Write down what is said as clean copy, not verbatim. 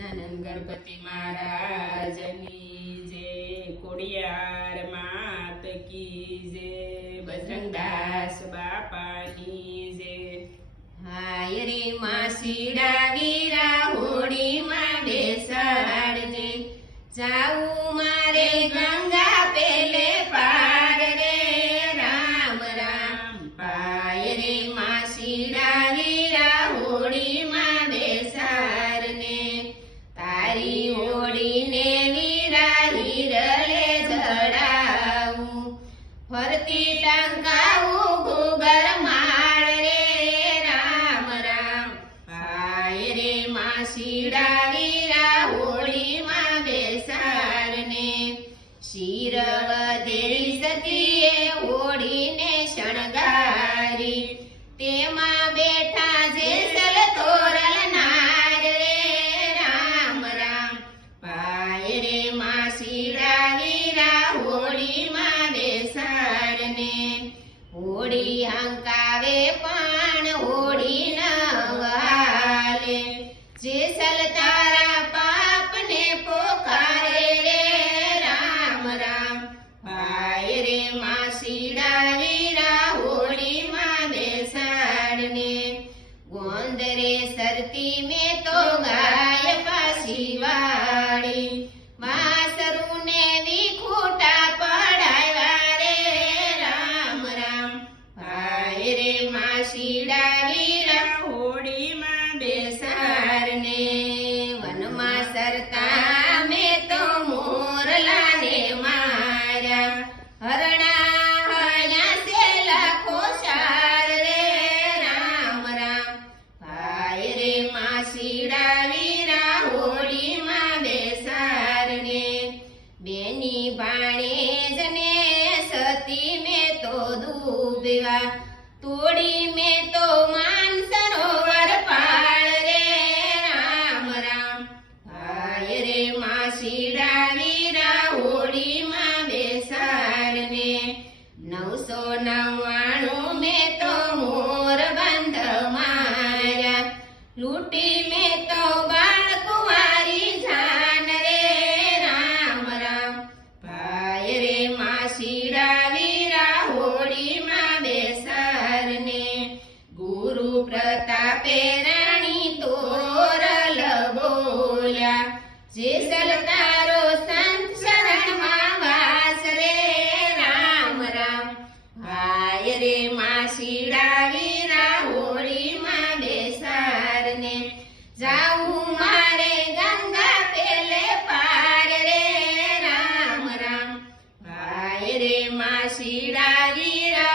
ગજાનન ગણપતિ મહારાજની જય, કોડિયાર માત કી જય, બજરંગદાસ બાપાની જય. હાય રે માસીડા વીરા હોડીમાં બેસાડજે, જાવું મારે ગંગા પેલે પાર રે. રામ રામ પાય રે માસીડા વીરા હોડીમાં બેસાડને, તારી હોડીને વીરા હિરલે જડાવું, ફરતી ટંકાવું ઘૂઘર માળ રે. રામ રામ પાય રે માસીડા વીરા હોડીમાં બેસાડને, શિર વધેલી સતીએ હોડીને શણગારી, તેમાં બેઠા જેસલ તોરલ નાર રે. રામ રામ પાય રે માસીડા વીરા હોડીમાં બેસાડને, હોડી હંકાવે પણ હોડી ન વાલે, જેસલ તારા પાપને પોકારે રે. રામ રામ પાય રે માસીડા વીરા હોડીમાં બેસાડને, ગોંદરે સરતી મેં તો ગાય પાછી વાળી, માસરુને વિખૂટા પડાવ્યા રે. રામ રામ પાય રે માસીડા વીરા હોડીમાં બેસાડને, વનમાં સરતા મેં તો મોરલાને માર્યા, હરણા હળ્યા છે લાખો સાર રે. રામ રામ પાય રે માસીડા વીરા હોડીમાં બેસાડને, બેની ભાણેજને સતી મેં તો ડૂબ્યા, તોડી મેં તો માન સરોવર પાળ રે. રામ રામ પાય રે માસીડા વીરા હોડીમાં બેસાડને, 999 મેં તો મોર બંધ માર્યા, લૂંટી મેં તો બાળકુંવારી જાન રે. રામ રામ પાય રે માસીડા વીરા હોડીમાં બેસાડને, ગુરુ પ્રતાપે રાણી તોરલ બોલ્યા, જેસલ તારો સંત શરણમાં વાસ રે. રામ રામ પાય રે માસીડા વીરા હોડીમાં બેસાડને, જાવું મારે ગંગા પેલે પાર રે. રામ રામ પાય રે માસીડા વીરા